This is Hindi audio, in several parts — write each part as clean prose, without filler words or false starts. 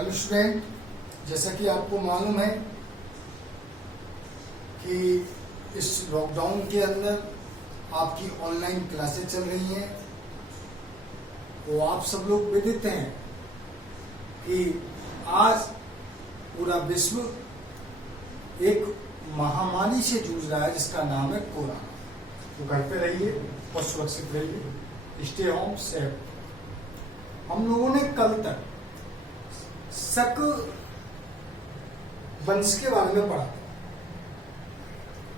हेलो स्टूडेंट, जैसा कि आपको मालूम है कि इस लॉकडाउन के अंदर आपकी ऑनलाइन क्लासेस चल रही हैं। तो आप सब लोग विदित हैं कि आज पूरा विश्व एक महामारी से जूझ रहा है जिसका नाम है कोरोना। तो घर पे रहिए और सुरक्षित रहिए, स्टे होम सेफ। हम लोगों ने कल तक शक वंश के बारे में पढ़ा।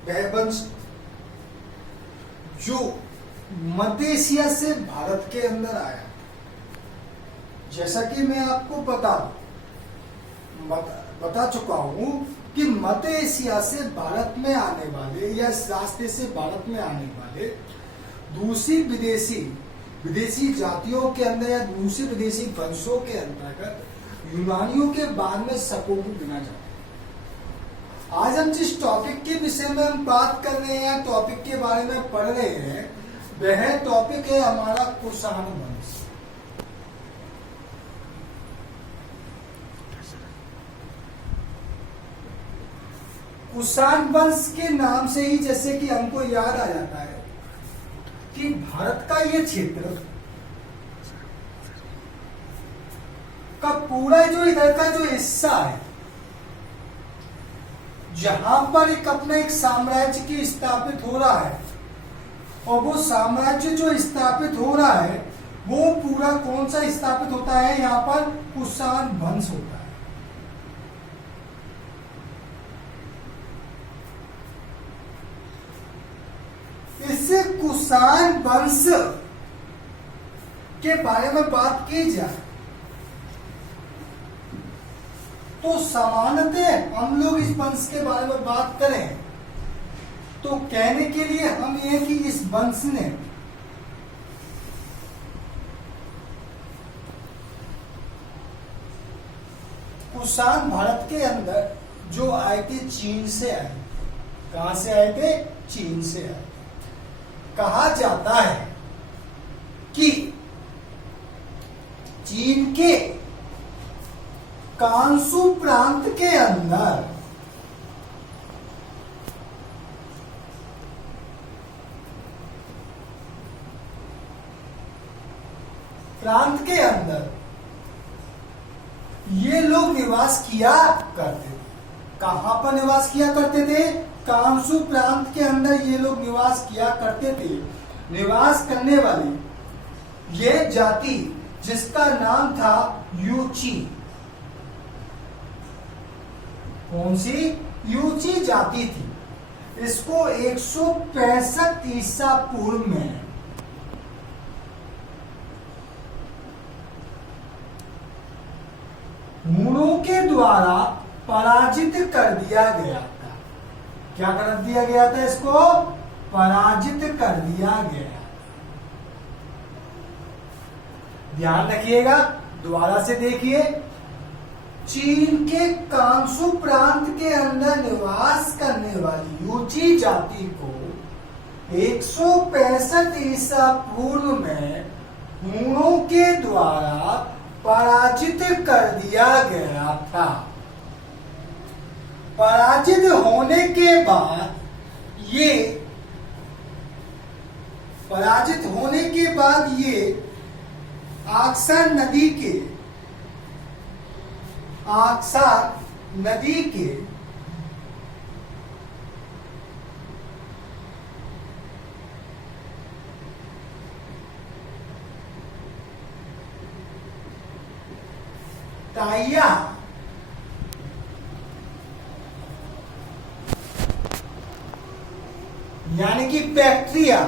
वह वंश जो मध्य एशिया से भारत के अंदर आया। जैसा कि मैं आपको बता चुका हूं कि मध्य एशिया से भारत में आने वाले या इस रास्ते से भारत में आने वाले दूसरी विदेशी जातियों के अंदर या दूसरी विदेशी वंशों के अंतर्गत यूनानियों के बाद में शकों को गिना जाता है। आज हम जिस टॉपिक के विषय में हम बात कर रहे हैं, टॉपिक के बारे में पढ़ रहे हैं, वह टॉपिक है हमारा कुषाण वंश। कुषाण वंश के नाम से ही जैसे कि हमको याद आ जाता है कि भारत का ये क्षेत्र का पूरा जो इधर का जो हिस्सा है, जहां पर अपना एक साम्राज्य की स्थापित हो रहा है, और वो साम्राज्य जो स्थापित हो रहा है वो पूरा कौन सा स्थापित होता है? यहाँ पर कुषाण वंश होता है। इससे कुषाण वंश के बारे में बात की जाए तो सामान्यतः हम लोग इस वंश के बारे में बात करें तो कहने के लिए हम ये कि इस वंश ने कुषाण भारत के अंदर जो आए थे चीन से आए। कहां से आए थे? चीन से आए। कहा जाता है कि चीन के कांसू प्रांत के अंदर ये लोग निवास किया करते थे। कहां पर निवास किया करते थे? कांसू प्रांत के अंदर ये लोग निवास किया करते थे। निवास करने वाली ये जाति जिसका नाम था यूची। कौन सी? यूची जाति थी। इसको 165 ईसा पूर्व में हुनों के द्वारा पराजित कर दिया गया था। क्या कर दिया गया था? इसको पराजित कर दिया गया। ध्यान रखिएगा, दोबारा से देखिए। चीन के कांसू प्रांत के अंदर निवास करने वाली यूची जाति को 165 ईसा पूर्व में हुनों के द्वारा पराजित कर दिया गया था। पराजित होने के बाद ये आक्सा नदी के ताइया यानी कि बैक्टीरिया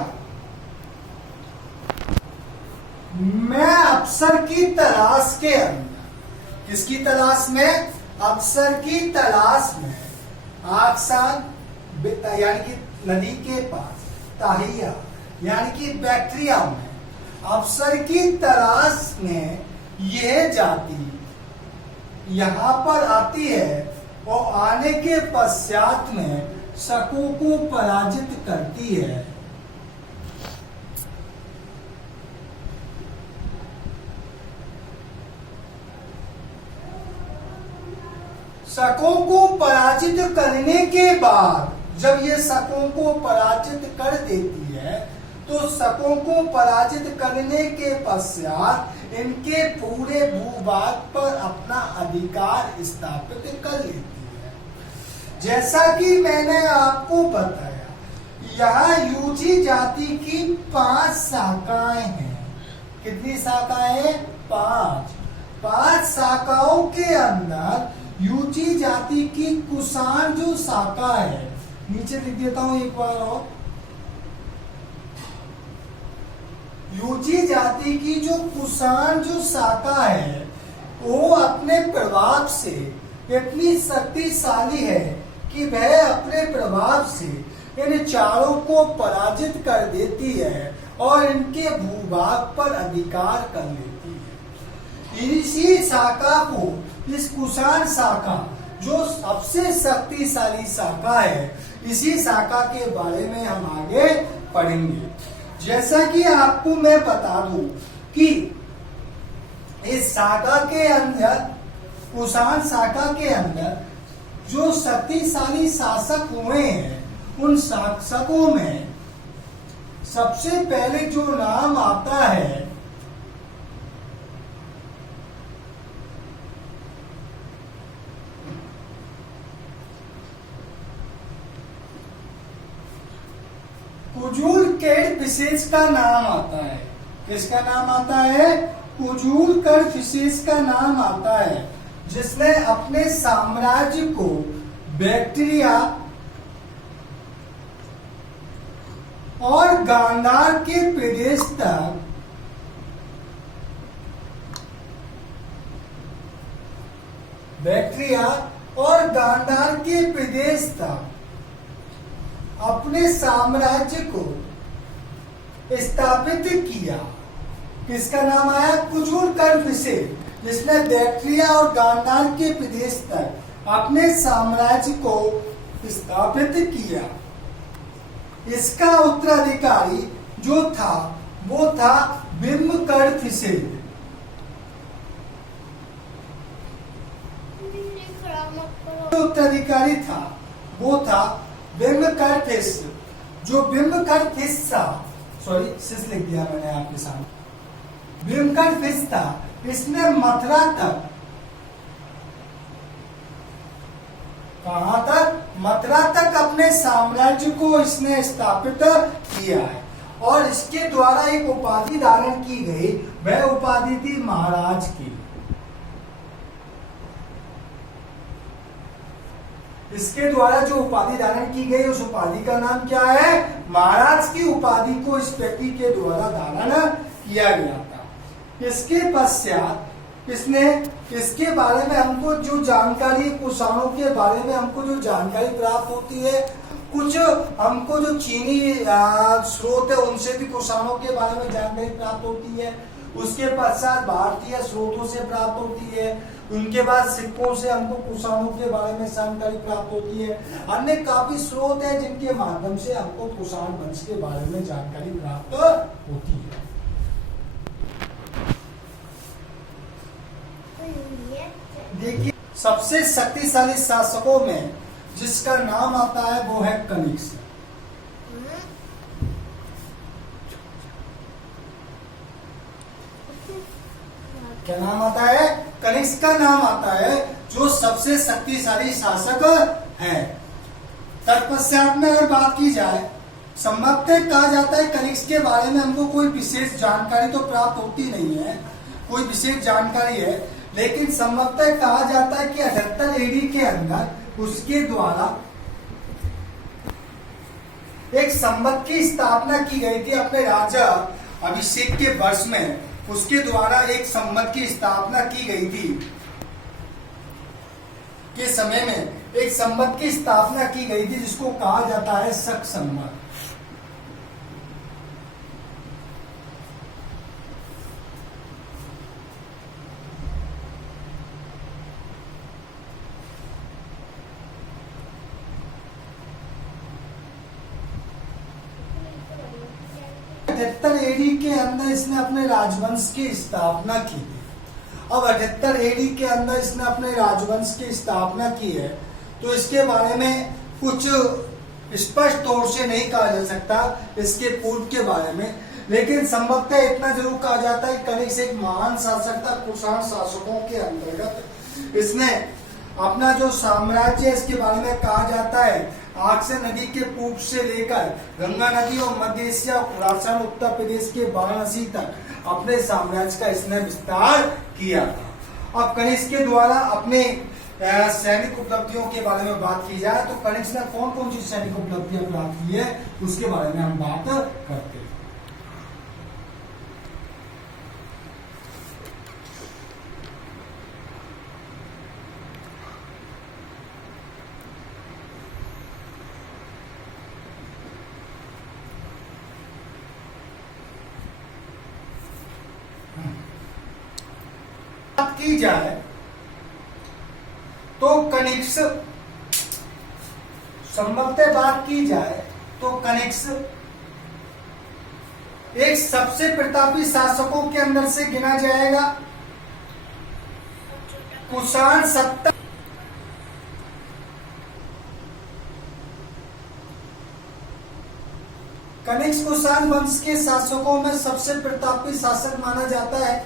में अवसर की तलाश के अंदर, किसकी तलाश में? अवसर की तलाश में आक्सान यानी कि नदी के पास, ताहिया यानी कि बैक्टीरिया में अवसर की तलाश में यह जाति यहां पर आती है और आने के पश्चात में शकों को पराजित करती है। शकों को पराजित करने के बाद जब ये शकों को पराजित कर देती है तो शकों को पराजित करने के पश्चात इनके पूरे भूभाग पर अपना अधिकार स्थापित कर लेती है। जैसा कि मैंने आपको बताया, यहाँ यूजी जाति की 5 शाखाएं हैं। कितनी शाखाएं? 5 शाखाओं के अंदर यूजी जाति की कुषाण जो शाखा है, नीचे लिख देता हूं एक बार और, यूजी जाति की जो कुषाण जो शाखा है वो अपने प्रभाव से इतनी शक्तिशाली है कि वह अपने प्रभाव से इन चारों को पराजित कर देती है और इनके भूभाग पर अधिकार कर लेती है। इसी शाखा को, इस कुषाण शाखा जो सबसे शक्तिशाली शाखा है, इसी शाखा के बारे में हम आगे पढ़ेंगे। जैसा कि आपको मैं बता दूं कि इस शाखा के अंदर, कुषाण शाखा के अंदर जो शक्तिशाली शासक हुए हैं, उन शासकों में सबसे पहले जो नाम आता है कुजूल कैडफिसेस का नाम आता है। किसका नाम आता है? कुजूल कैडफिसेस का नाम आता है, जिसने अपने साम्राज्य को बैक्टीरिया और गांधार के प्रदेश तक बैक्टीरिया और गांधार के प्रदेश तक अपने साम्राज्य को स्थापित किया। किसका नाम आया? कुजूल कैडफिसेस, जिसने बैक्टीरिया और गांधार के प्रदेश तक अपने साम्राज्य को स्थापित किया। इसका उत्तराधिकारी जो था वो था बिम्ब कैडफिसेस। उत्तराधिकारी था वो था बिम्ब कैडफिस। जो बिम्ब कैडफिस था, सॉरी सिस लिख दिया मैंने आपके सामने, बिम्ब कैडफिस था, इसने मथुरा तक, कहां तक? मथुरा तक अपने साम्राज्य को इसने स्थापित किया है और इसके द्वारा एक उपाधि धारण की गई, वह उपाधि थी महाराज की। इसके द्वारा जो उपाधि धारण की गई उस उपाधि का नाम क्या है? महाराज की उपाधि को इस व्यक्ति के द्वारा धारण किया गया था। इसके पश्चात इसने, इसके बारे में हमको जो जानकारी, कुषाणों के बारे में हमको जो जानकारी प्राप्त होती है, कुछ हमको जो चीनी स्रोत है उनसे भी कुषाणों के बारे में जानकारी प्राप्त होती है। उसके पश्चात भारतीय स्रोतों से प्राप्त होती है। उनके बाद सिक्कों से हमको कुषाणों के बारे में जानकारी प्राप्त होती है। अन्य काफी स्रोत है जिनके माध्यम से हमको कुषाण वंश के बारे में जानकारी प्राप्त होती है। देखिए, सबसे शक्तिशाली शासकों में जिसका नाम आता है वो है कनिष्क। क्या नाम आता है? कनिष्क का नाम आता है, जो सबसे शक्तिशाली शासक है। तत्पश्चात में अगर बात की जाए, संभवतः कहा जाता है कनिष्क के बारे में हमको कोई विशेष जानकारी तो प्राप्त होती नहीं है, कोई विशेष जानकारी है, लेकिन संभवतः कहा जाता है कि 78 एडी के अंदर उसके द्वारा एक संवत की स्थापना की गई थी। अपने राजा अभिषेक के वर्ष में उसके द्वारा एक संवत की स्थापना की गई थी। के समय में एक संवत की स्थापना की गई थी जिसको कहा जाता है शक संवत। एडी के अंदर इसने अपने राजवंश की स्थापना की थी अब 78 एडी के अंदर इसने अपने राजवंश की स्थापना की है, तो इसके बारे में कुछ स्पष्ट तौर से नहीं कहा जा सकता इसके पूर्व के बारे में, लेकिन संभवतः इतना जरूर कहा जाता है कि कनिष्क एक महान शासक था। कुषाण शासकों के अंतर्गत इसने अपना जो साम्राज्य इसके बारे में कहा जाता है, आक्सा नदी के पूर्व से लेकर गंगा नदी और मध्य एशिया, खुरासान, उत्तर प्रदेश के वाराणसी तक अपने साम्राज्य का इसने विस्तार किया था। अब कनिष्क के द्वारा अपने सैनिक उपलब्धियों के बारे में बात की जाए तो कनिष्क ने कौन कौन सी सैनिक उपलब्धियां प्राप्त की है उसके बारे में हम बात करते हैं। बात की जाए तो कनिष्क, संभवतः बात की जाए तो कनिष्क एक सबसे प्रतापी शासकों के अंदर से गिना जाएगा। कुषाण सत्ता कनिष्क कुषाण वंश के शासकों में सबसे प्रतापी शासक माना जाता है।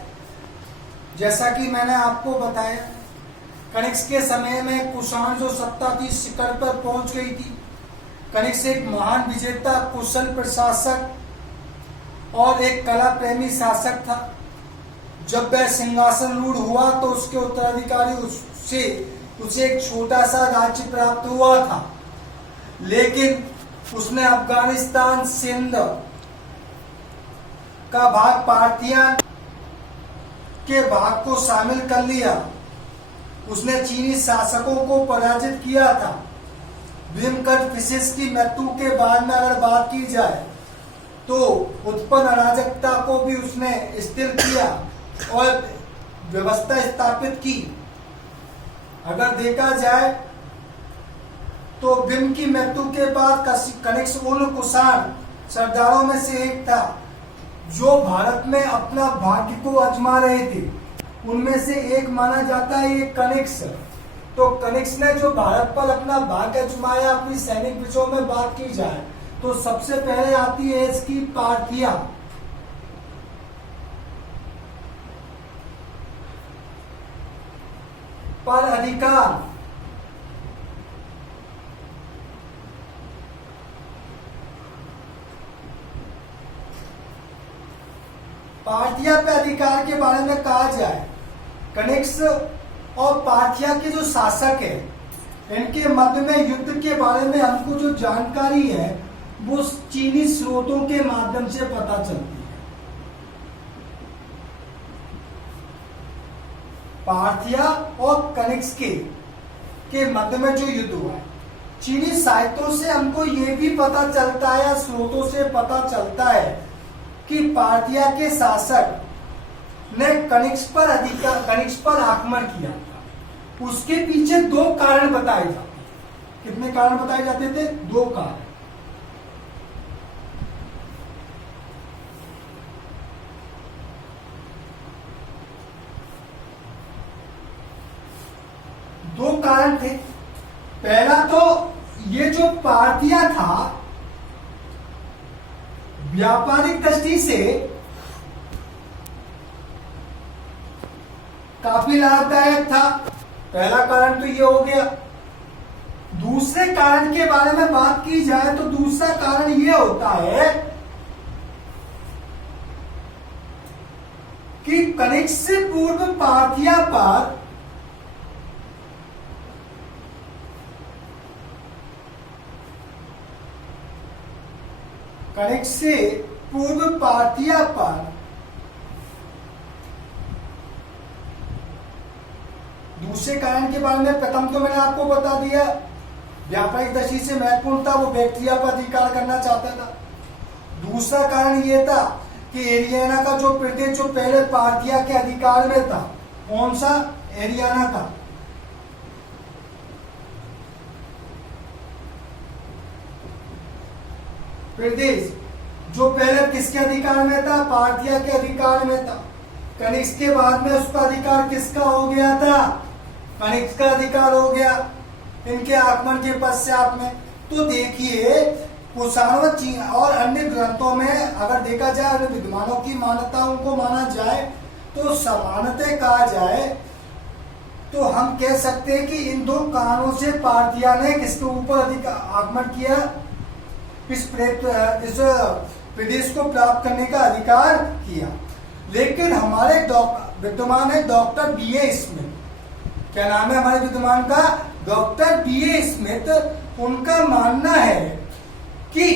जैसा कि मैंने आपको बताया, कनिष्क के समय में कुषाण जो सत्ता थी शिखर पर पहुंच गई थी। कनिष्क एक महान विजेता, कुशल प्रशासक और एक कला प्रेमी शासक था। जब वह सिंहासन रूढ़ हुआ तो उसके उत्तराधिकारी उसे एक छोटा सा राज्य प्राप्त हुआ था, लेकिन उसने अफगानिस्तान, सिंध का भाग, पार्थियान के भाग को शामिल कर लिया। उसने चीनी शासकों को पराजित किया था। भीमकटफिशिस की मृत्यु के बाद में अगर बात की जाए तो उत्पन्न अराजकता को भी उसने स्थिर किया और व्यवस्था स्थापित की। अगर देखा जाए तो भीम की मृत्यु के बाद कनिष्क उन कुषाण सरदारों में से एक था जो भारत में अपना भाग्य को आजमा रहे थे। उनमें से एक माना जाता है ये कनिष्क। तो कनिष्क ने जो भारत पर अपना भाग्य आजमाया, अपनी सैनिक विजयों में बात की जाए तो सबसे पहले आती है इसकी पार्थिया। पर अधिकार, पार्थिया पे अधिकार के बारे में कहा जाए, कनिष्क और पार्थिया के जो शासक है इनके मध्य में युद्ध के बारे में हमको जो जानकारी है वो चीनी स्रोतों के माध्यम से पता चलती है। पार्थिया और कनिष्क के मध्य में जो युद्ध हुआ है, चीनी साहित्यों से हमको ये भी पता चलता है, स्रोतों से पता चलता है कि पार्थिया के शासक ने कनिष्क पर आक्रमण किया था। उसके पीछे दो कारण बताए जाते। कितने कारण बताए जाते थे? दो कारण। दो कारण थे। पहला तो ये जो पार्थिया था व्यापारिक दृष्टि से काफी लाभदायक था। पहला कारण तो ये हो गया। दूसरे कारण के बारे में बात की जाए तो दूसरा कारण ये होता है कि कनिष्क से पूर्व पार्थिया पर कनिष्क से पूर्व पार्थिया पर दूसरे कारण के बारे में प्रथम तो मैंने आपको बता दिया, व्यापारिक दृष्टि से महत्वपूर्ण था, वो बैक्टीरिया पर अधिकार करना चाहता था। दूसरा कारण ये था कि एरियाना का जो प्रदेश जो पहले पार्थिया के अधिकार में था, कौन सा? एरियाना का। प्रदेश जो पहले किसके अधिकार में था? पार्थिया के अधिकार में था। कनिष्क के बाद में उसका अधिकार किसका हो गया था? कनिष्क का अधिकार हो गया इनके आगमन के पश्चात में। तो देखिए कुषाणव और अन्य ग्रंथों में अगर देखा जाए, अन्य विद्वानों की मान्यताओं को माना जाए तो समानतः कहा जाए तो हम कह सकते हैं कि इन दो कारणों से पार्थिया ने किसके ऊपर अधिक आगमन किया, इस प्रदेश को प्राप्त करने का अधिकार किया। लेकिन हमारे विद्वान है डॉक्टर B.A. स्मिथ। क्या नाम है हमारे विद्वान का? Doctor B.A. स्मिथ। उनका मानना है कि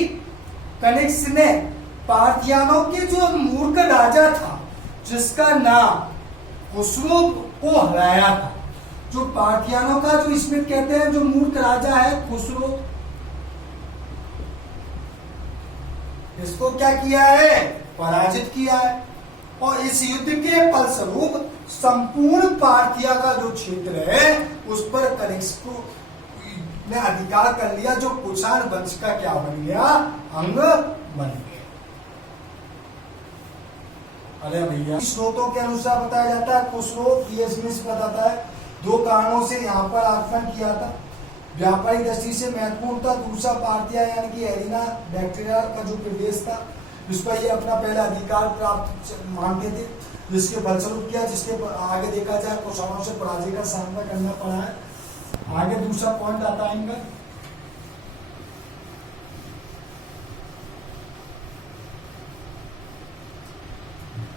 कनिष्क ने पार्थियानों के जो मूर्ख राजा था जिसका नाम खुसरो को हराया था। जो पार्थियानों का जो स्मिथ कहते हैं जो मूर्ख राजा है खुसरो, इसको क्या किया है? पराजित किया है। और इस युद्ध के फलस्वरूप संपूर्ण पार्थिया का जो क्षेत्र है उस पर कनिष्क ने अधिकार कर लिया, जो कुषाण वंश का क्या बन गया? अंग बन गया। अरे भैया स्रोतों के अनुसार बताया जाता है, कुछ स्रोत बताता है दो कारणों से यहाँ पर आगमन किया था। व्यापारिक दृष्टि से महत्वपूर्ण था। दूसरा पार्थिया यानी कि एरिना बैक्टीरिया का जो प्रदेश था जिस पर ये अपना पहला अधिकार प्राप्त मानते थे, जिसके फलस्वरूप किया, जिसके आगे देखा जाए कुषाणों से पराजय का सामना करना पड़ा है। आगे दूसरा पॉइंट आता है इनका,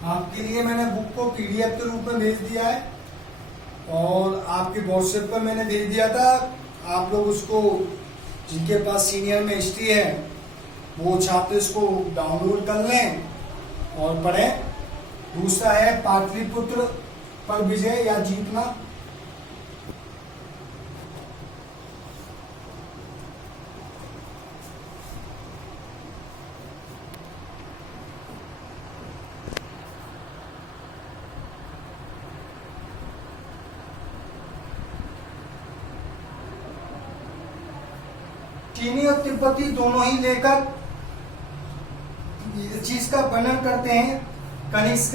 आपके लिए मैंने बुक को PDF के रूप में भेज दिया है और आपके व्हाट्सएप पर मैंने भेज दिया था। आप लोग उसको, जिनके पास सीनियर में हिस्ट्री है वो छात्र इसको डाउनलोड कर लें और पढ़ें। दूसरा है पाटलिपुत्र पर विजय या जीतना। चीनी और तिब्बती दोनों ही लेखक इस चीज का वर्णन करते हैं। कनिष्क,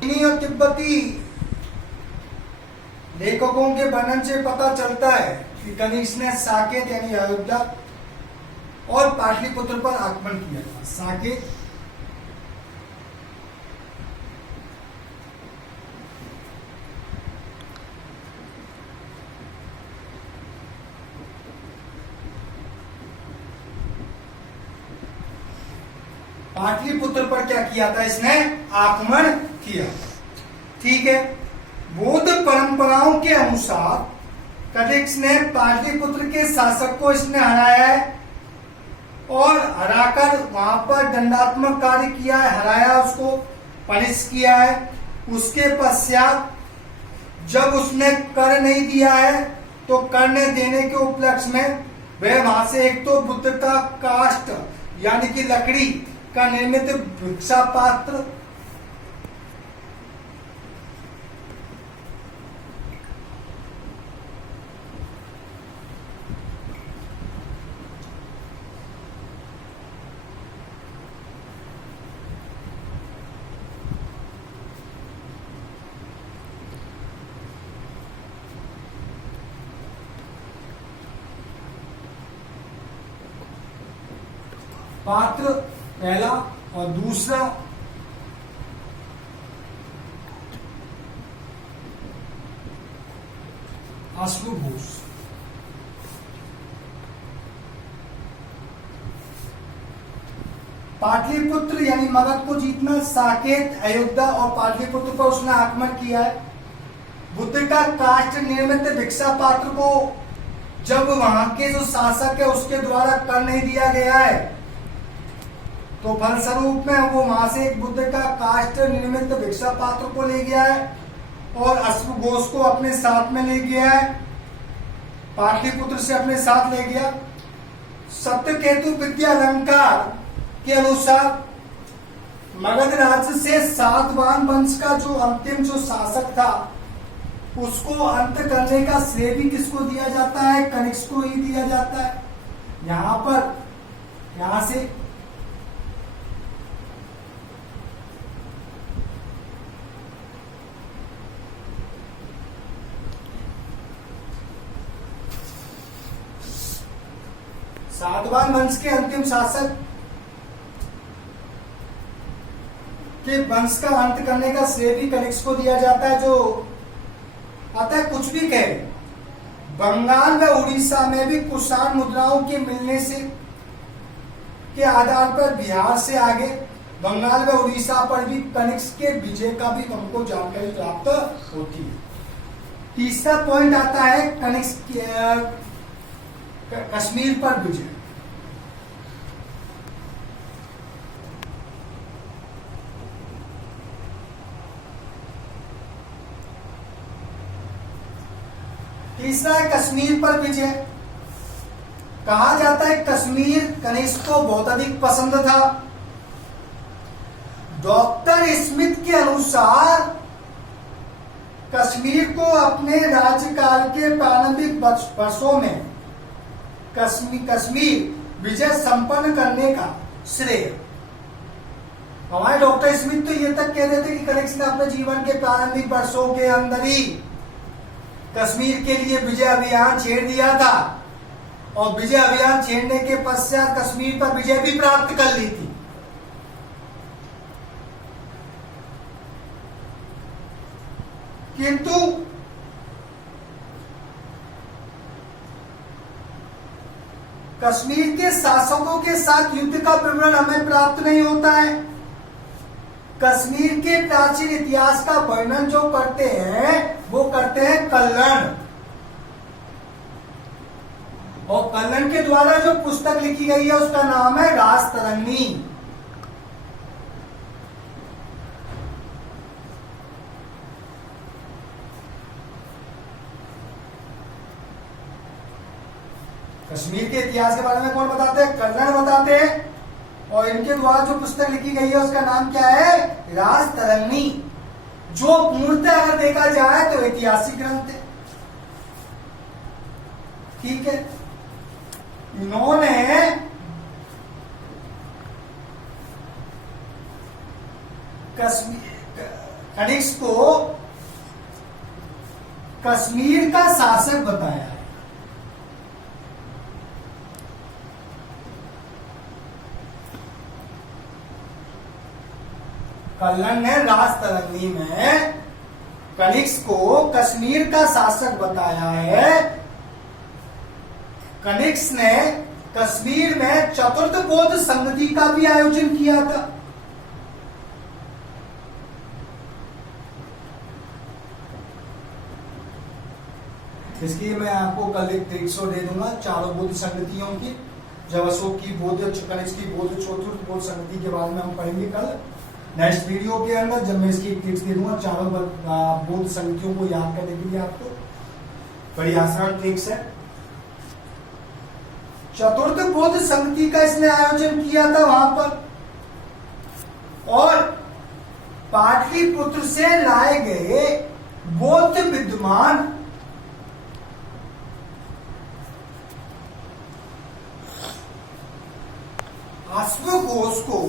चीनी और तिब्बती लेखकों के वर्णन से पता चलता है कि कनिष्क ने साकेत यानी अयोध्या और पाटलिपुत्र पर आक्रमण किया था। साकेत पाटलिपुत्र पर क्या किया था? इसने आक्रमण किया। ठीक है। बौद्ध परंपराओं के अनुसार कनिष्क ने पाटलिपुत्र के शासक को इसने हराया है और हराकर वहां पर दंडात्मक कार्य किया है, हराया, उसको पनिश किया है। उसके पश्चात जब उसने कर नहीं दिया है तो करने देने के उपलक्ष्य में वह वहां से एक तो बुद्ध का काष्ठ यानी कि लकड़ी का निर्मित भिक्षा पात्र, पात्र पहला, और दूसरा अश्वघोष। पाटलिपुत्र यानी मगध को जीतना, साकेत, अयोध्या और पाटलिपुत्र पर उसने आक्रमण किया है। बुद्ध का काष्ठ निर्मित भिक्षा पात्र को जब वहां के जो शासक है उसके द्वारा कर नहीं दिया गया है तो फलस्वरूप में वो वहां से एक बुद्ध का काष्ठ निर्मित भिक्षा पात्र को ले गया है और अश्वघोष को अपने साथ में ले गया है, पाटलिपुत्र से अपने साथ ले गया। सत्यकेतु विद्यालंकार के अनुसार मगध राज्य से सातवाहन वंश का जो अंतिम जो शासक था उसको अंत करने का श्रेय भी किसको दिया जाता है? कनिष्क को ही दिया जाता है। यहां पर यहां से सातवाहन वंश के अंतिम शासक के वंश का अंत करने का श्रेय भी कनिष्क को दिया जाता है। जो अतः कुछ भी कहे, बंगाल व उड़ीसा में भी कुषाण मुद्राओं के मिलने से के आधार पर बिहार से आगे बंगाल व उड़ीसा पर भी कनिष्क के विजय का भी हमको जानकारी प्राप्त होती है। तीसरा पॉइंट आता है कनिष्क कश्मीर पर विजय। तीसरा है कश्मीर पर विजय। कहा जाता है कश्मीर कनिष्क को बहुत अधिक पसंद था। डॉक्टर स्मिथ के अनुसार कश्मीर को अपने राज्यकाल के प्रारंभिक वर्षों में कश्मीर विजय संपन्न करने का श्रेय, हमारे डॉक्टर स्मिथ तो ये तक कह रहे थे कि कनिष्क ने अपने जीवन के प्रारंभिक वर्षों के अंदर ही कश्मीर के लिए विजय अभियान छेड़ दिया था और विजय अभियान छेड़ने के पश्चात कश्मीर पर विजय भी प्राप्त कर ली थी। किंतु कश्मीर के शासकों के साथ युद्ध का विवरण हमें प्राप्त नहीं होता है। कश्मीर के प्राचीन इतिहास का वर्णन जो करते हैं वो करते हैं कल्लन, और कल्लन के द्वारा जो पुस्तक लिखी गई है उसका नाम है राजतरंगी। कश्मीर के इतिहास के बारे में कौन बताते हैं? कल्लन बताते हैं, और इनके द्वारा जो पुस्तक लिखी गई है उसका नाम क्या है? राजतरंगी, जो पूर्णतः अगर देखा जाए तो ऐतिहासिक ग्रंथ है। ठीक है, इन्होंने कनिष्क को कश्मीर का शासक बताया है। कल्लन ने राजतरंगी में कनिष्क को कश्मीर का शासक बताया है। कनिष्क ने कश्मीर में चतुर्थ बौद्ध संगति का भी आयोजन किया था। इसकी मैं आपको कल एक ट्रिक शो दे दूंगा चारों बौद्ध संगतियों की। जब अशोक की बौद्ध, कनिष्क की बौद्ध, चतुर्थ बौद्ध संगति के बारे में हम पढ़ेंगे कल नेक्स्ट वीडियो के अंदर, जब मैं इसकी एक ट्रिक्स दे दूंगा चारों बौद्ध संगतियों को याद करने के लिए। आपको बड़ी आसान ट्रिक्स है। चतुर्थ बौद्ध संगति का इसने आयोजन किया था वहां पर, और पाटलिपुत्र से लाए गए बौद्ध विद्वान अश्वघोष को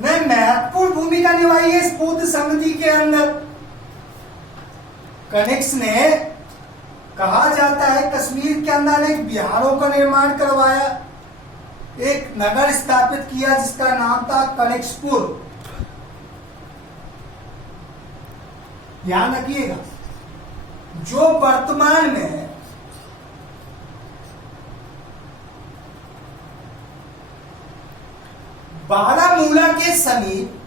ने महत्वपूर्ण भूमिका निभाई है इस बौद्ध संगति के अंदर। कनिष्क ने, कहा जाता है, कश्मीर के अंदर एक बिहारों का निर्माण करवाया, एक नगर स्थापित किया जिसका नाम था कनिष्कपुर। ध्यान रखिएगा, जो वर्तमान में बारामूला के समीप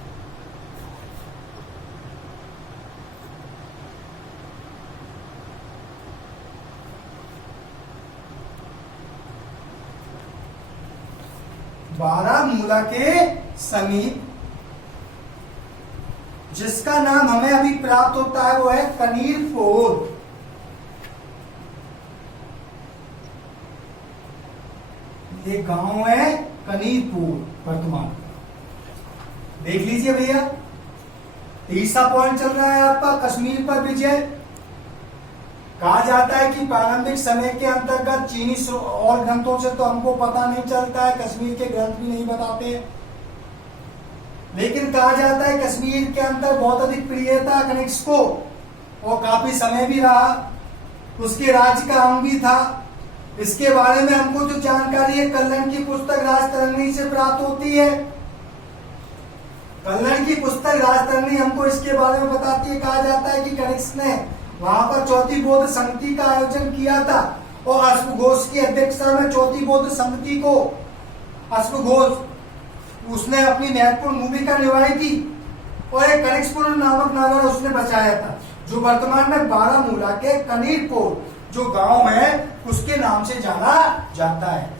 जिसका नाम हमें अभी प्राप्त होता है वो है कनीरपुर। ये गांव है कनीरपुर वर्तमान। देख लीजिए भैया, तीसरा पॉइंट चल रहा है आपका कश्मीर पर विजय। कहा जाता है कि प्रारंभिक समय के अंतर्गत चीनी और ग्रंथों से तो हमको पता नहीं चलता है, कश्मीर के ग्रंथ भी नहीं बताते, लेकिन कहा जाता है कश्मीर के अंदर बहुत अधिक प्रियता कनिष्क को और काफी समय भी रहा। उसके राज्य का अंग भी था। इसके बारे में हमको जो जानकारी है कल्हण की पुस्तक राजतरंगिणी से प्राप्त होती है। कल्हण की पुस्तक राजतरंगिणी हमको इसके बारे में बताती है। कहा जाता है कि कनिष्क ने वहां पर चौथी बौद्ध संगति का आयोजन किया था और अश्वघोष की अध्यक्षता में चौथी बौद्ध संगति को अश्वघोष उसने अपनी महत्वपूर्ण भूमिका निभाई थी और एक कनिष्कपुर नामक नगर उसने बचाया था, जो वर्तमान में बारामूला के कनीरपुर जो गांव है उसके नाम से जाना जाता है।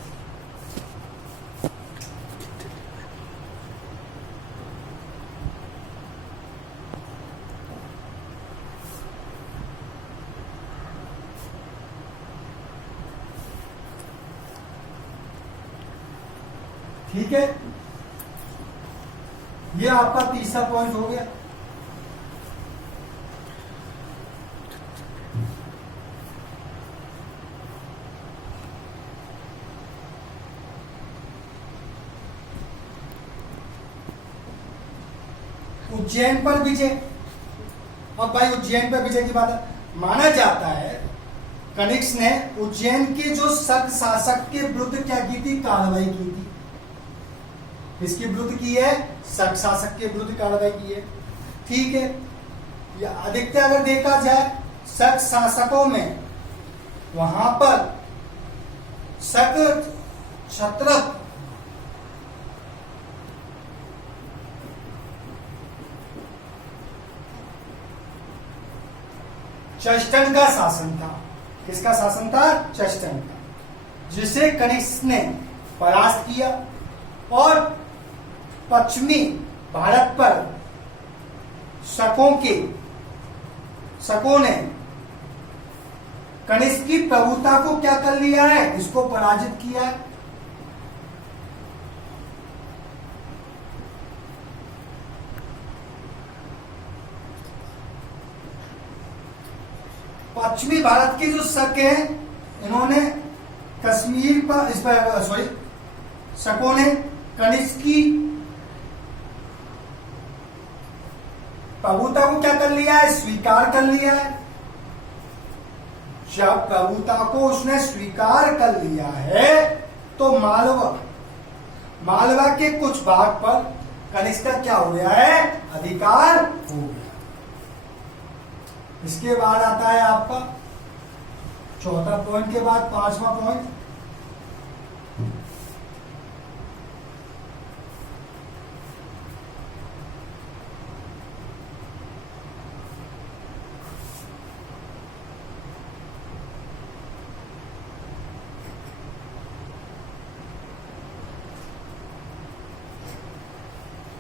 ठीक है, ये आपका तीसरा पॉइंट हो गया। उज्जैन पर विजय। अब भाई उज्जैन पर विजय की बात है। माना जाता है कनिष्क ने उज्जैन के जो शक शासक के विरुद्ध क्या की थी, कार्रवाई की थी। किसके विरुद्ध की है, शक शासक के विरुद्ध कार्रवाई की है। ठीक है, या अधिकतर अगर देखा जाए शक शासकों में वहां पर शक क्षत्रप चष्टन का शासन था। किसका शासन था, चष्टन का, जिसे कनिष्क ने परास्त किया और पश्चिमी भारत पर शकों ने कनिष्क की प्रभुता को क्या कर लिया है, इसको पराजित किया है। पश्चिमी भारत के जो शक हैं इन्होंने कश्मीर पर इस पर शकों ने कनिष्क की प्रभुता को क्या कर लिया है, स्वीकार कर लिया है। जब प्रभुता को उसने स्वीकार कर लिया है तो मालवा के कुछ भाग पर कनिष्क का क्या हो गया है, अधिकार हो गया। इसके बाद आता है आपका चौथा पॉइंट के बाद पांचवा पॉइंट।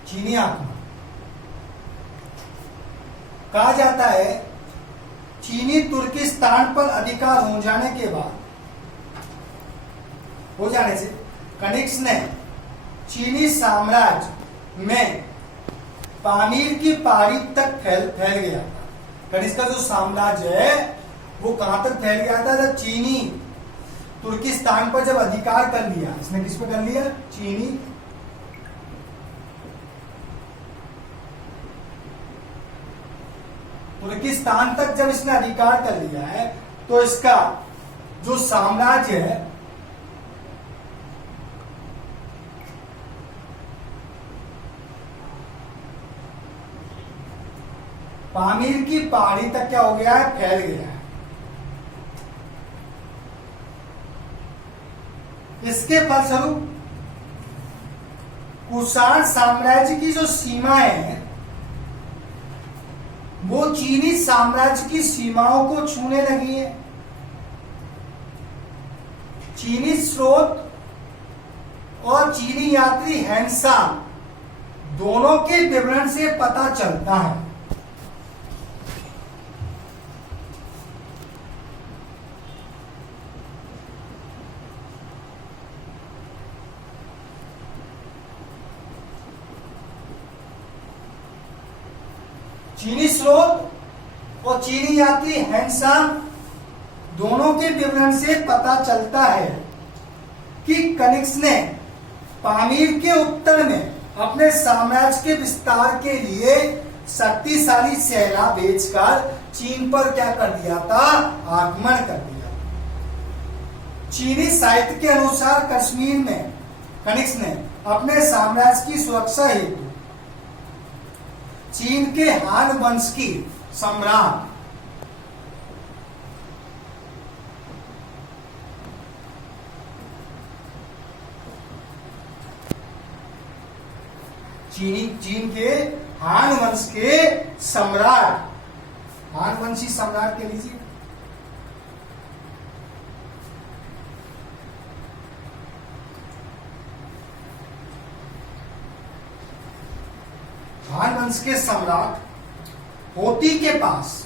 चीनी आत्मा। कहा जाता है चीनी तुर्किस्तान पर अधिकार हो जाने से कनिष्क ने चीनी साम्राज्य में पामीर की पहाड़ी तक फैल गया था। कनिष्क का जो साम्राज्य है वो कहां तक फैल गया था, जब चीनी तुर्किस्तान पर जब अधिकार कर लिया। इसने किस पर कर लिया, चीनी तुर्किस्तान तक जब इसने अधिकार कर लिया है तो इसका जो साम्राज्य है पामीर की पहाड़ी तक क्या हो गया है, फैल गया है। इसके फलस्वरूप कुषाण साम्राज्य की जो सीमाएं हैं वो चीनी साम्राज्य की सीमाओं को छूने लगी है। चीनी स्रोत और चीनी यात्री हैंसान दोनों के विवरण से पता चलता है चीनी स्रोत और चीनी यात्री हैंसान दोनों के विवरण से पता चलता है कि कनिष्क ने पामीर के उत्तर में अपने साम्राज्य के विस्तार के लिए शक्तिशाली सेना भेजकर चीन पर क्या कर दिया था, आक्रमण कर दिया। चीनी साहित्य के अनुसार कश्मीर में कनिष्क ने अपने साम्राज्य की सुरक्षा हेतु चीन के हान वंश की सम्राट चीन के हान वंश के सम्राट, हान वंशी सम्राट कह लीजिए, हान वंश के सम्राट होती के पास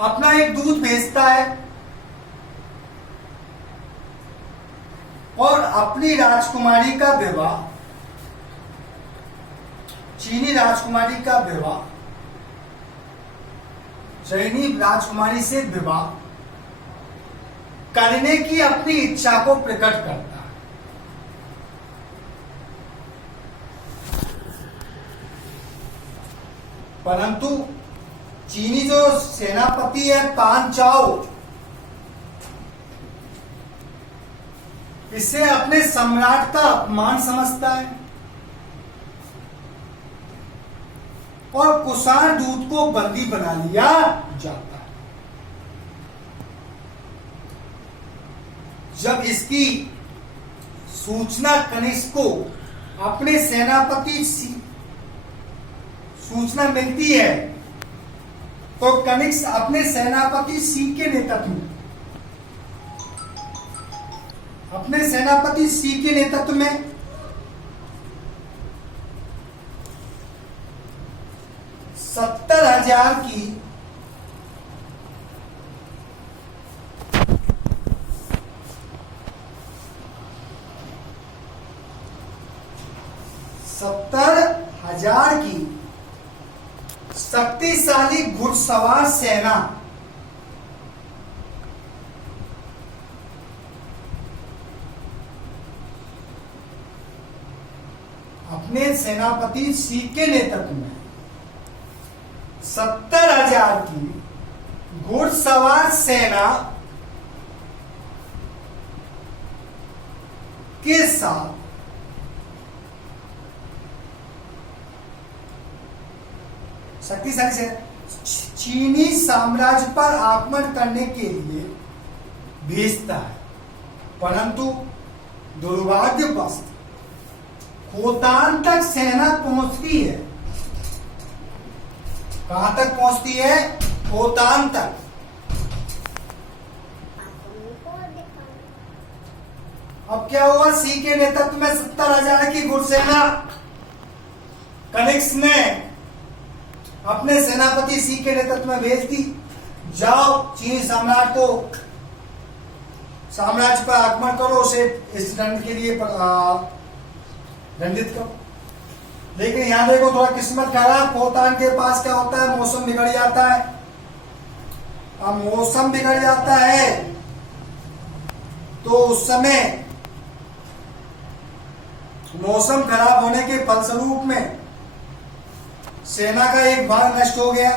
अपना एक दूत भेजता है और अपनी राजकुमारी का विवाह, चीनी राजकुमारी का विवाह, चीनी राजकुमारी से विवाह करने की अपनी इच्छा को प्रकट करता है। परंतु चीनी जो सेनापति है पान चाओ, इसे अपने सम्राट का अपमान समझता है और कुषाण दूत को बंदी बना लिया जाता है। जब इसकी सूचना कनिष्क को अपने सेनापति सूचना मिलती है तो कनिष्क अपने सेनापति सी के नेतृत्व में सत्तर हजार की शक्तिशाली घुड़सवार सेना अपने सेनापति सी के नेतृत्व में 70,000 की घुड़सवार सेना के साथ शक्तिशाली सेना चीनी साम्राज्य पर आक्रमण करने के लिए भेजता है। परंतु दुर्भाग्यवश खोतान तक सेना पहुंचती है। कहां तक पहुंचती है? खोतान तक। अब क्या हुआ? सी के नेतृत्व में 70,000 की घुड़सेना कनिष्क ने अपने सेनापति सी के नेतृत्व में भेज दी, जाओ चीनी सम्राट को साम्राज्य पर आक्रमण करो, उसे इस दंड के लिए दंडित करो। लेकिन यहां देखो थोड़ा किस्मत खराब, खोतान के पास क्या होता है, मौसम बिगड़ जाता है। अब मौसम बिगड़ जाता है तो उस समय मौसम खराब होने के फलस्वरूप में सेना का एक भाग नष्ट हो गया।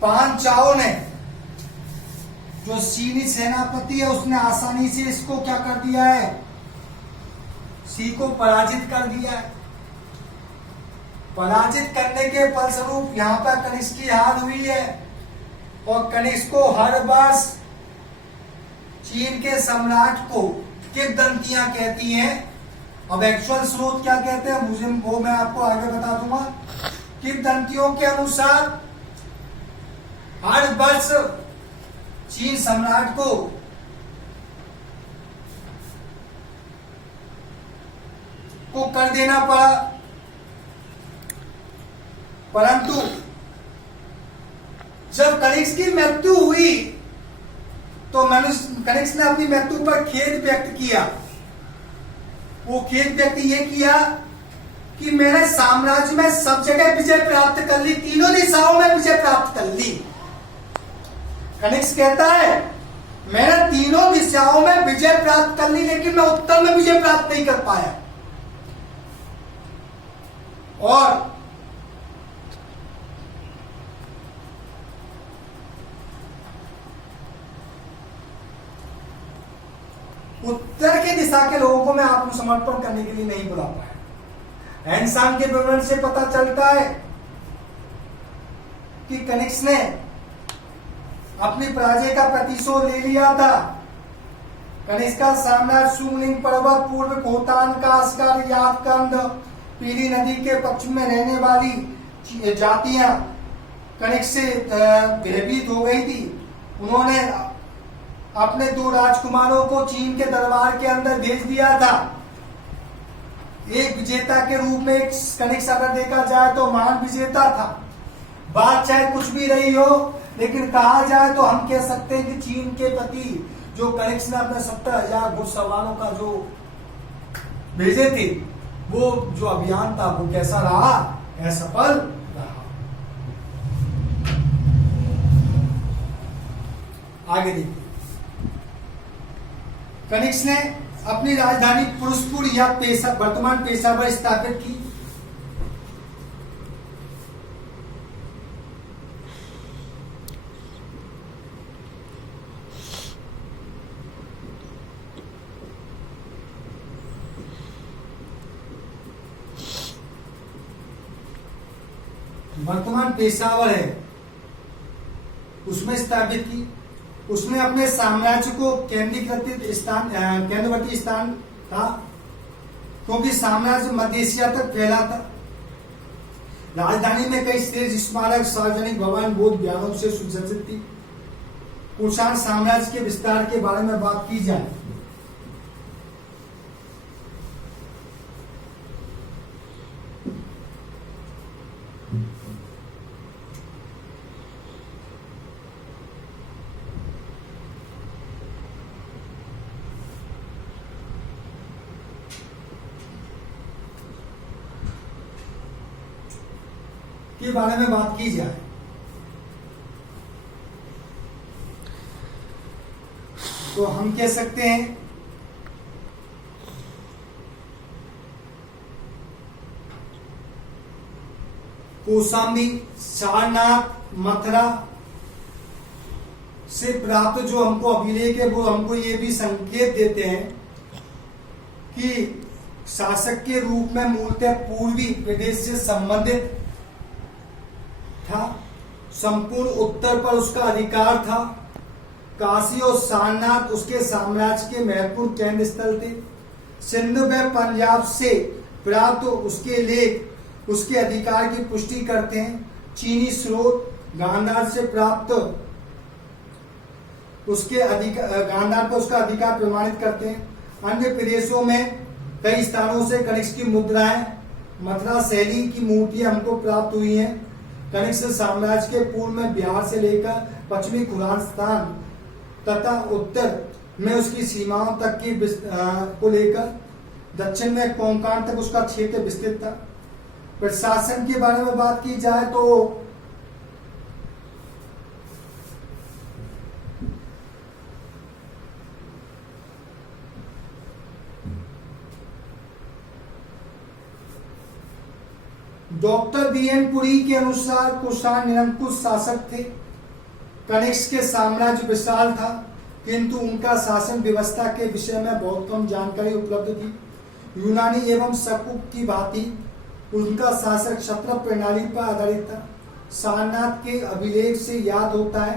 पान चाओ ने, जो चीनी सेनापति है, उसने आसानी से इसको क्या कर दिया है, सी को पराजित कर दिया है। पराजित करने के फलस्वरूप यहां पर कनिष्क की हार हुई है और कनिष्क को हर वर्ष चीन के सम्राट को किंवदंतियां कहती हैं। अब एक्चुअल स्रोत क्या कहते हैं मुझे वो मैं आपको आगे बता दूंगा। किंवदंतियों के अनुसार हर वर्ष चीन सम्राट को कर देना पड़ा, परंतु जब कनिष्क की मृत्यु हुई तो कनिष्क ने अपनी मृत्यु पर खेद व्यक्त किया। वो खेद व्यक्त ये किया कि मैंने साम्राज्य में सब जगह विजय प्राप्त कर ली, तीनों दिशाओं में विजय प्राप्त कर ली। कनिष्क कहता है मैंने तीनों दिशाओं में विजय प्राप्त कर ली, लेकिन मैं उत्तर में विजय प्राप्त नहीं कर पाया। और उत्तर की दिशा के लोगों को मैं आत्मसमर्पण करने के लिए नहीं बुला पाया। एनसान के विवरण से पता चलता है कि कनिष्क ने अपनी पराजय का प्रतिशोध ले लिया था। कनिष्क का साम्राज्य सुंगलिंग पर्वत, पूर्व खोतान, कास्कर, यादकंद, पीली नदी के पश्चिम में रहने वाली जातियां कनिष्क से भयभीत हो गई थी। उन्होंने अपने 2 राजकुमारों को चीन के दरबार के अंदर भेज दिया था। एक विजेता के रूप में कनिष्क अगर देखा जाए तो महान विजेता था। बात चाहे कुछ भी रही हो, लेकिन कहा जाए तो हम कह सकते हैं कि चीन के प्रति जो कनिष्क ने अपने 70,000 घुड़सवारों का जो भेजे थे, वो जो अभियान था वो कैसा रहा? असफल रहा। आगे देखिए, कनिष्क ने अपनी राजधानी पुरुषपुर या वर्तमान पेशावर स्थापित की। वर्तमान पेशावर है, उसमें स्थापित की। उसने अपने साम्राज्य को केंद्रवर्ती स्थान था, क्योंकि साम्राज्य मध्य एशिया तक फैला था। राजधानी में कई श्रेष्ठ स्मारक, सार्वजनिक भवन, बौद्ध ज्ञानों से सुसज्जित थी। कुषाण साम्राज्य के विस्तार के बारे में बात की जाए के बारे में बात की जाए तो हम कह सकते हैं कौशाम्बी, सारनाथ, मथुरा से प्राप्त जो हमको अभिलेख है वो हमको ये भी संकेत देते हैं कि शासक के रूप में मूलतः पूर्वी प्रदेश से संबंधित था। संपूर्ण उत्तर पर उसका अधिकार था। काशी और सारनाथ उसके साम्राज्य के महत्वपूर्ण केंद्र स्थल थे। सिंध व पंजाब से प्राप्त उसके लेख उसके अधिकार की पुष्टि करते हैं। चीनी स्रोत गांधार से प्राप्त उसके अधिकार, गांधार पर उसका अधिकार प्रमाणित करते हैं। अन्य प्रदेशों में कई स्थानों से कनिष्क की मुद्राएं, मथुरा शैली की मूर्तियां हमको प्राप्त हुई हैं। कनिष्क साम्राज्य के पूर्व में बिहार से लेकर पश्चिमी खुरासान तथा उत्तर में उसकी सीमाओं तक की को लेकर दक्षिण में कोंकण तक उसका क्षेत्र विस्तृत था। प्रशासन के बारे में बात की जाए तो डॉक्टर बीएन पुरी के अनुसार कुषाण निरंकुश शासक थे। कनिष्क के साम्राज्य विशाल था, किंतु उनका शासन व्यवस्था के विषय में बहुत कम जानकारी उपलब्ध थी। यूनानी एवं शकुक की भांति उनका शासन क्षत्रप प्रणाली पर आधारित था। सारनाथ के अभिलेख से याद होता है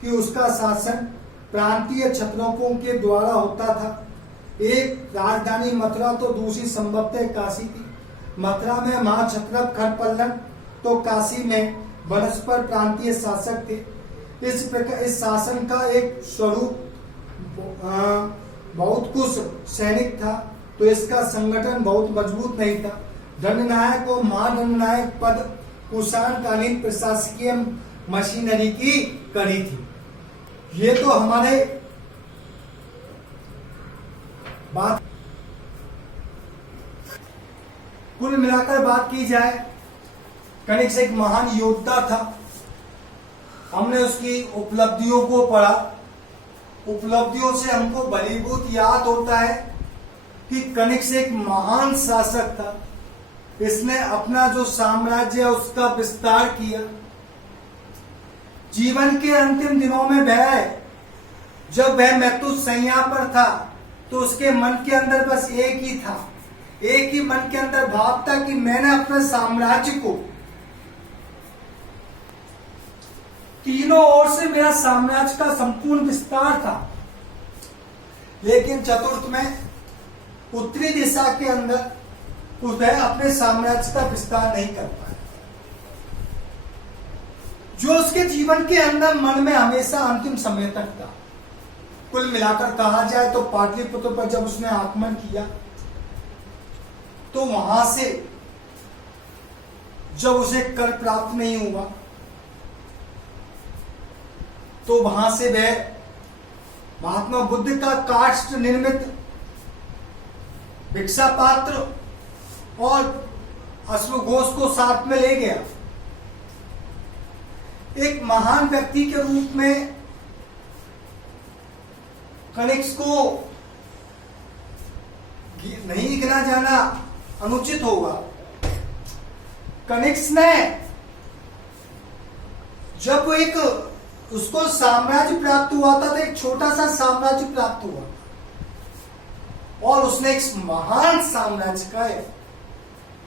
कि उसका शासन प्रांतीय क्षत्रपों के द्वारा होता था। एक राजधानी मथुरा तो दूसरी संभवतः काशी थी। मथुरा में महाक्षत्रप खरपल्लन तो काशी में वनस्पर प्रांतीय शासक थे। इस प्रकार इस शासन का एक स्वरूप बहुत कुछ सैनिक था, तो इसका संगठन बहुत मजबूत नहीं था। दंडनायक और महादंडनायक पद कुषाण कालीन प्रशासकीय मशीनरी की कड़ी थी। ये तो हमारे बात कुल मिलाकर बात की जाए, कनिष्क एक महान योद्धा था। हमने उसकी उपलब्धियों को पढ़ा, उपलब्धियों से हमको भलीभूत याद होता है कि कनिष्क एक महान शासक था। इसने अपना जो साम्राज्य है उसका विस्तार किया। जीवन के अंतिम दिनों में जब वह मृत्यु शैया पर था तो उसके मन के अंदर बस एक ही था, एक ही मन के अंदर भाव था कि मैंने अपने साम्राज्य को तीनों ओर से, मेरा साम्राज्य का संपूर्ण विस्तार था, लेकिन चतुर्थ में उत्तरी दिशा के अंदर वह अपने साम्राज्य का विस्तार नहीं कर पाया। जो उसके जीवन के अंदर मन में हमेशा अंतिम समय तक था। कुल मिलाकर कहा जाए तो पाटलिपुत्र पर जब उसने आक्रमण किया तो वहां से जब उसे कर प्राप्त नहीं हुआ तो वहां से वह महात्मा बुद्ध का काष्ठ निर्मित भिक्षा पात्र और अश्वघोष को साथ में ले गया। एक महान व्यक्ति के रूप में कनिष्क को नहीं गिना जाना अनुचित होगा। कनिष्क ने जब उसको साम्राज्य प्राप्त हुआ था तो एक छोटा सा साम्राज्य प्राप्त हुआ और उसने एक महान साम्राज्य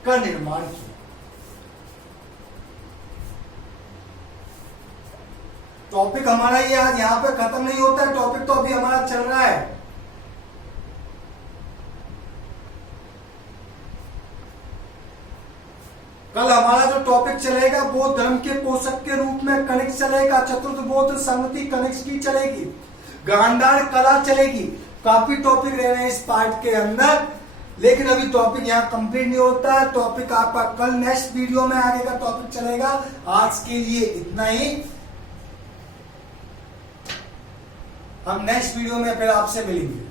का निर्माण किया। टॉपिक हमारा ये आज यहां पे खत्म नहीं होता है, टॉपिक तो अभी हमारा चल रहा है। कल हमारा जो टॉपिक चलेगा वो धर्म के पोषक के रूप में कनिष्क चलेगा, चतुर्थ बौद्ध संगति कनिष्क की चलेगी, गांधार कला चलेगी। काफी टॉपिक रह रहे हैं इस पार्ट के अंदर, लेकिन अभी टॉपिक यहाँ कंप्लीट नहीं होता है। टॉपिक आपका कल नेक्स्ट वीडियो में आगे का टॉपिक चलेगा। आज के लिए इतना ही, हम नेक्स्ट वीडियो में फिर आपसे मिलेंगे।